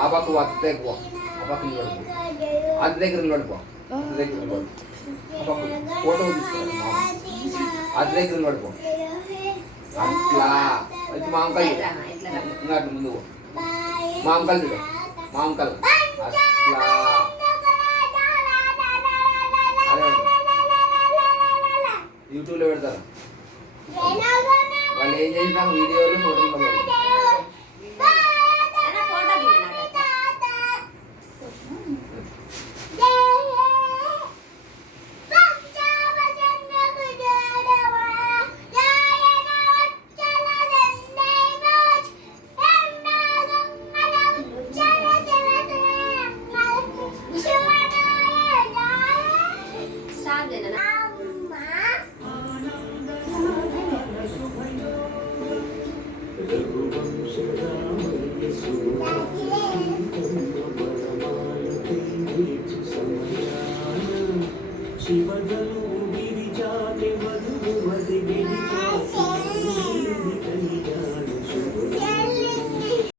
ఆ పక్క అత్త దగ్గర పో. ఆ పక్క నిలబడిపో. అత్త దగ్గర నిలబడిపో. అత్త దగ్గర నిలబడి ఆ పక్క ఫోటో తీసుకోవాలి మామ. అత్త దగ్గర నిలబడిపో. అట్లా వచ్చి మా అంకల్ ఇంకా అట్లా ముందు మా అంకల్ చూడు. మా అంకల్ అట్లా అదే యూట్యూబ్లో పెడతారు. వాళ్ళు ఏం చేసినా వీడియోలు ఫోటోలు శివజలు గిరిజాతి వధువు వది గిరిజాతి